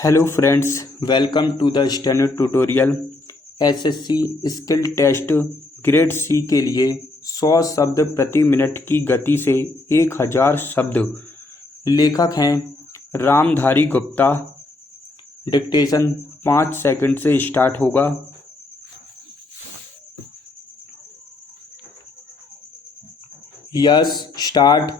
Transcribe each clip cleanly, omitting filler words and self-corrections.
Hello friends, welcome to the standard tutorial. SSC skill test grade C के लिए 100 शब्द प्रति मिनट की गति से 1000 शब्द। लेखक हैं रामधारी गुप्ता। डिक्टेशन 5 सेकंड से स्टार्ट होगा। Yes, start.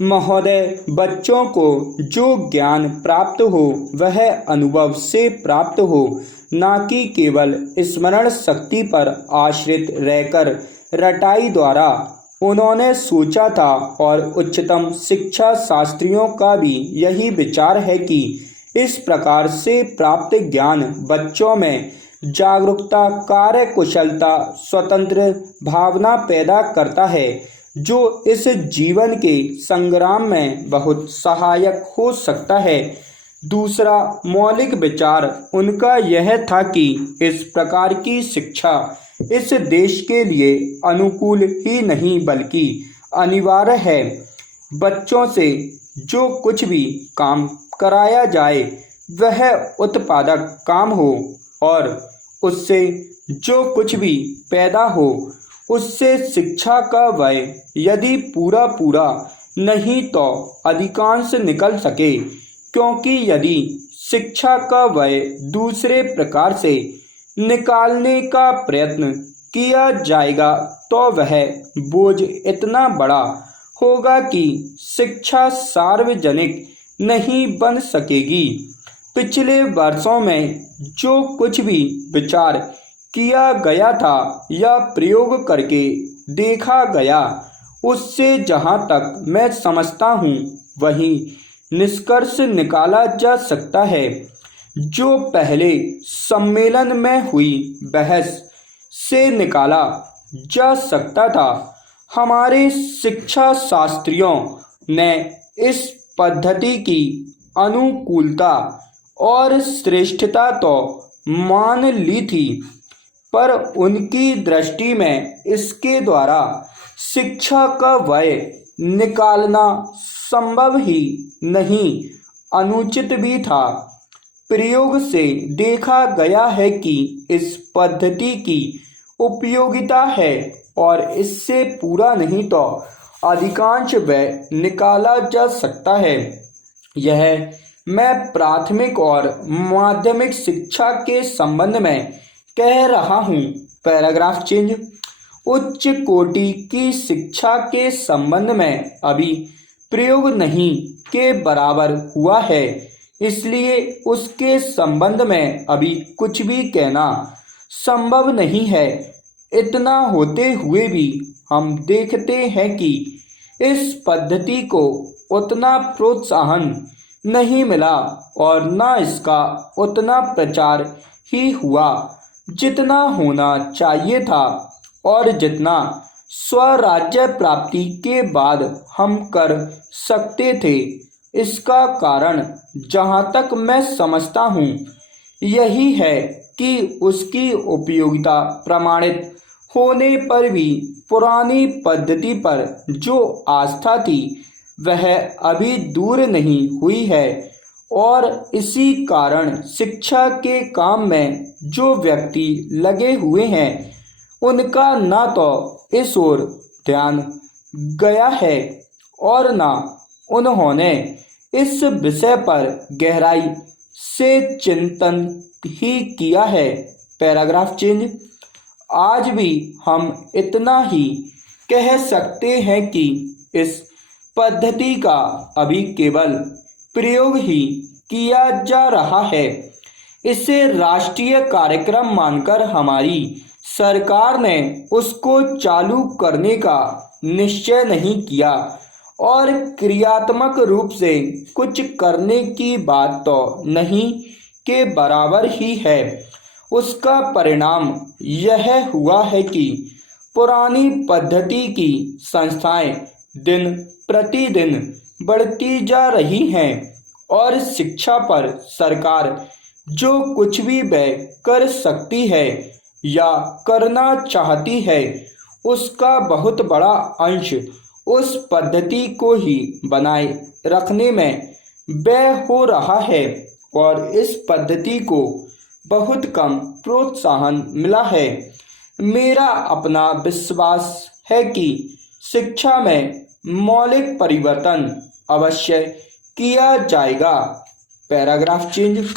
महोदय, बच्चों को जो ज्ञान प्राप्त हो वह अनुभव से प्राप्त हो, ना कि केवल स्मरण शक्ति पर आश्रित रहकर रटाई द्वारा। उन्होंने सोचा था और उच्चतम शिक्षा शास्त्रियों का भी यही विचार है कि इस प्रकार से प्राप्त ज्ञान बच्चों में जागरूकता, कार्यकुशलता, स्वतंत्र भावना पैदा करता है, जो इस जीवन के संग्राम में बहुत सहायक हो सकता है। दूसरा मौलिक विचार उनका यह था कि इस प्रकार की शिक्षा इस देश के लिए अनुकूल ही नहीं बल्कि अनिवार्य है। बच्चों से जो कुछ भी काम कराया जाए वह उत्पादक काम हो और उससे जो कुछ भी पैदा हो उससे शिक्षा का व्यय यदि पूरा पूरा नहीं तो अधिकांश निकल सके, क्योंकि यदि शिक्षा का व्यय दूसरे प्रकार से निकालने का प्रयत्न किया जाएगा तो वह बोझ इतना बड़ा होगा कि शिक्षा सार्वजनिक नहीं बन सकेगी। पिछले वर्षों में जो कुछ भी विचार किया गया था या प्रयोग करके देखा गया, उससे जहाँ तक मैं समझता हूँ वही निष्कर्ष निकाला जा सकता है जो पहले सम्मेलन में हुई बहस से निकाला जा सकता था। हमारे शिक्षा शास्त्रियों ने इस पद्धति की अनुकूलता और श्रेष्ठता तो मान ली थी, पर उनकी दृष्टि में इसके द्वारा शिक्षा का व्यय निकालना संभव ही नहीं, अनुचित भी था। प्रयोग से देखा गया है कि इस पद्धति की उपयोगिता है और इससे पूरा नहीं तो अधिकांश व्यय निकाला जा सकता है। यह मैं प्राथमिक और माध्यमिक शिक्षा के संबंध में कह रहा हूँ। Paragraph change. उच्च कोटि की शिक्षा के संबंध में अभी प्रयोग नहीं के बराबर हुआ है, इसलिए उसके संबंध में अभी कुछ भी कहना संभव नहीं है। इतना होते हुए भी हम देखते हैं कि इस पद्धति को उतना प्रोत्साहन नहीं मिला और न इसका उतना प्रचार ही हुआ जितना होना चाहिए था और जितना स्वराज्य प्राप्ति के बाद हम कर सकते थे। इसका कारण जहाँ तक मैं समझता हूँ यही है कि उसकी उपयोगिता प्रमाणित होने पर भी पुरानी पद्धति पर जो आस्था थी वह अभी दूर नहीं हुई है और इसी कारण शिक्षा के काम में जो व्यक्ति लगे हुए हैं उनका ना तो इस ओर ध्यान गया है और ना उन्होंने इस विषय पर गहराई से चिंतन ही किया है। Paragraph change. आज भी हम इतना ही कह सकते हैं कि इस पद्धति का अभी केवल प्रयोग ही किया जा रहा है। इसे राष्ट्रीय कार्यक्रम मानकर हमारी सरकार ने उसको चालू करने का निश्चय नहीं किया और क्रियात्मक रूप से कुछ करने की बात तो नहीं के बराबर ही है। उसका परिणाम यह हुआ है कि पुरानी पद्धति की संस्थाएं दिन प्रतिदिन बढ़ती जा रही हैं और शिक्षा पर सरकार जो कुछ भी व्यय कर सकती है या करना चाहती है उसका बहुत बड़ा अंश उस पद्धति को ही बनाए रखने में व्यय हो रहा है और इस पद्धति को बहुत कम प्रोत्साहन मिला है। मेरा अपना विश्वास है कि शिक्षा में मौलिक परिवर्तन अवश्य किया जाएगा। Paragraph change.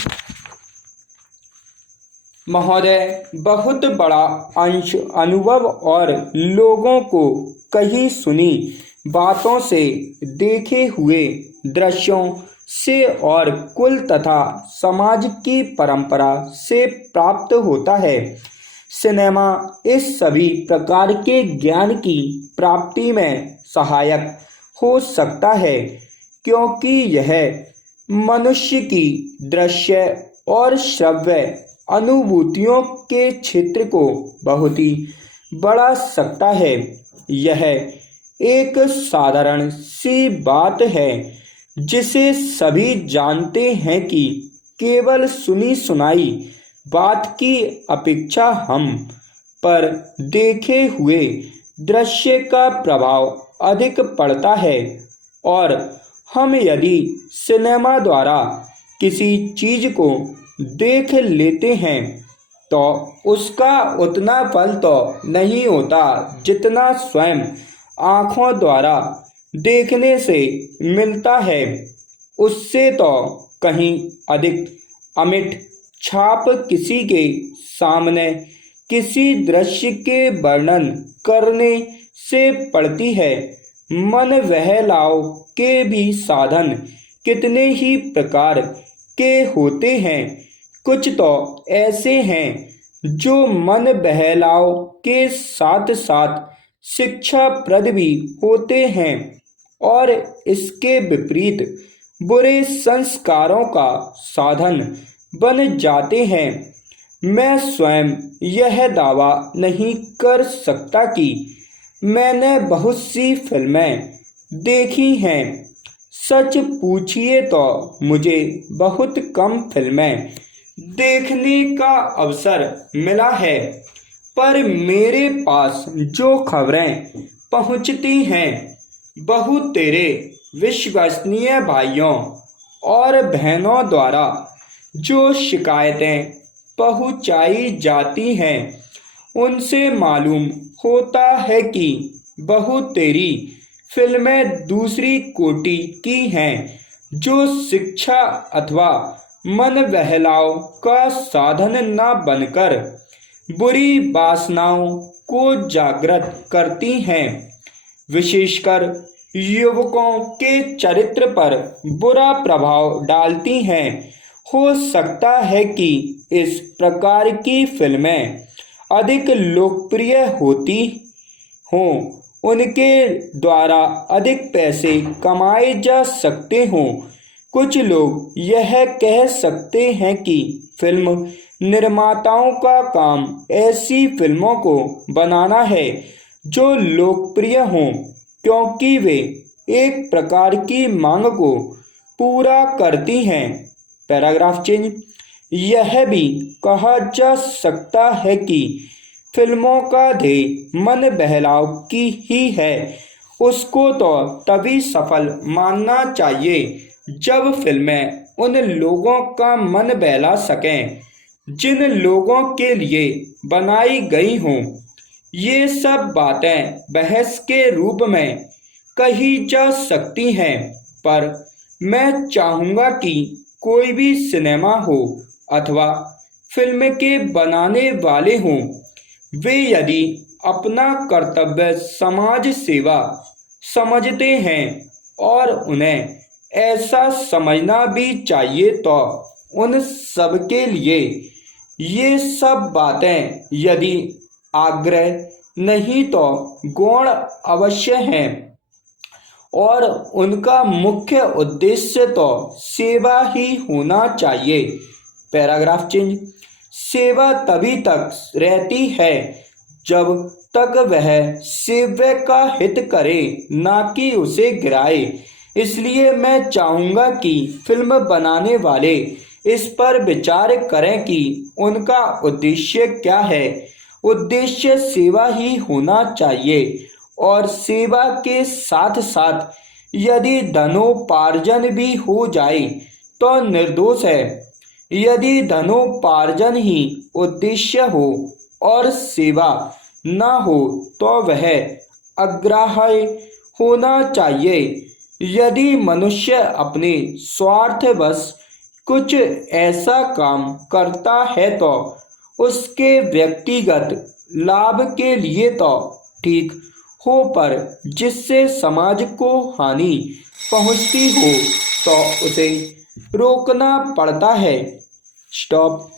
महोदय, बहुत बड़ा अंश अनुभव और लोगों को कही सुनी बातों से, देखे हुए दृश्यों से और कुल तथा समाज की परंपरा से प्राप्त होता है। सिनेमा इस सभी प्रकार के ज्ञान की प्राप्ति में सहायक हो सकता है, क्योंकि यह मनुष्य की दृश्य और श्रव्य अनुभूतियों के क्षेत्र को बहुत ही बढ़ा सकता है। यह एक साधारण सी बात है जिसे सभी जानते हैं कि केवल सुनी सुनाई बात की अपेक्षा हम पर देखे हुए दृश्य का प्रभाव अधिक पड़ता है, और हम यदि सिनेमा द्वारा किसी चीज को देख लेते हैं तो उसका उतना फल तो नहीं होता जितना स्वयं आँखों द्वारा देखने से मिलता है। उससे तो कहीं अधिक अमिट छाप किसी के सामने किसी दृश्य के वर्णन करने से पड़ती है। मन बहलाव के भी साधन कितने ही प्रकार के होते हैं। कुछ तो ऐसे हैं जो मन बहलाव के साथ साथ शिक्षाप्रद भी होते हैं, और इसके विपरीत बुरे संस्कारों का साधन बन जाते हैं। मैं स्वयं यह दावा नहीं कर सकता कि मैंने बहुत सी फिल्में देखी हैं। सच पूछिए तो मुझे बहुत कम फिल्में देखने का अवसर मिला है, पर मेरे पास जो खबरें पहुंचती हैं बहुत तेरे विश्वसनीय भाइयों और बहनों द्वारा जो शिकायतें पहुंचाई जाती हैं, उनसे मालूम होता है कि बहुत तेरी फिल्में दूसरी कोटि की हैं, जो शिक्षा अथवा मन बहलाव का साधन न बनकर बुरी वासनाओं को जागृत करती हैं, विशेषकर युवकों के चरित्र पर बुरा प्रभाव डालती हैं। हो सकता है कि इस प्रकार की फिल्में अधिक लोकप्रिय होती हों, उनके द्वारा अधिक पैसे कमाए जा सकते हों। कुछ लोग यह कह सकते हैं कि फिल्म निर्माताओं का काम ऐसी फिल्मों को बनाना है जो लोकप्रिय हों, क्योंकि वे एक प्रकार की मांग को पूरा करती हैं। Paragraph change. यह भी कहा जा सकता है कि फिल्मों का ध्येय मन बहलाव की ही है। उसको तो तभी सफल मानना चाहिए जब फिल्में उन लोगों का मन बहला सकें जिन लोगों के लिए बनाई गई हों। ये सब बातें बहस के रूप में कही जा सकती हैं, पर मैं चाहूँगा कि कोई भी सिनेमा हो अथवा फिल्म के बनाने वाले हों, वे यदि अपना कर्तव्य समाज सेवा समझते हैं, और उन्हें ऐसा समझना भी चाहिए, तो उन सब के लिए ये सब बातें यदि आग्रह नहीं तो गौण अवश्य हैं, और उनका मुख्य उद्देश्य तो सेवा ही होना चाहिए। Paragraph change. सेवा तभी तक रहती है जब तक वह सेव्य का हित करे, ना कि उसे गिराए। इसलिए मैं चाहूँगा कि फिल्म बनाने वाले इस पर विचार करें कि उनका उद्देश्य क्या है। उद्देश्य सेवा ही होना चाहिए, और सेवा के साथ साथ यदि धनोपार्जन भी हो जाए तो निर्दोष है। यदि धनोपार्जन ही उद्देश्य हो और सेवा न हो तो वह अग्राह्य होना चाहिए। यदि मनुष्य अपने स्वार्थवश कुछ ऐसा काम करता है तो उसके व्यक्तिगत लाभ के लिए तो ठीक हो, पर जिससे समाज को हानि पहुंचती हो तो उसे रोकना पड़ता है। स्टॉप।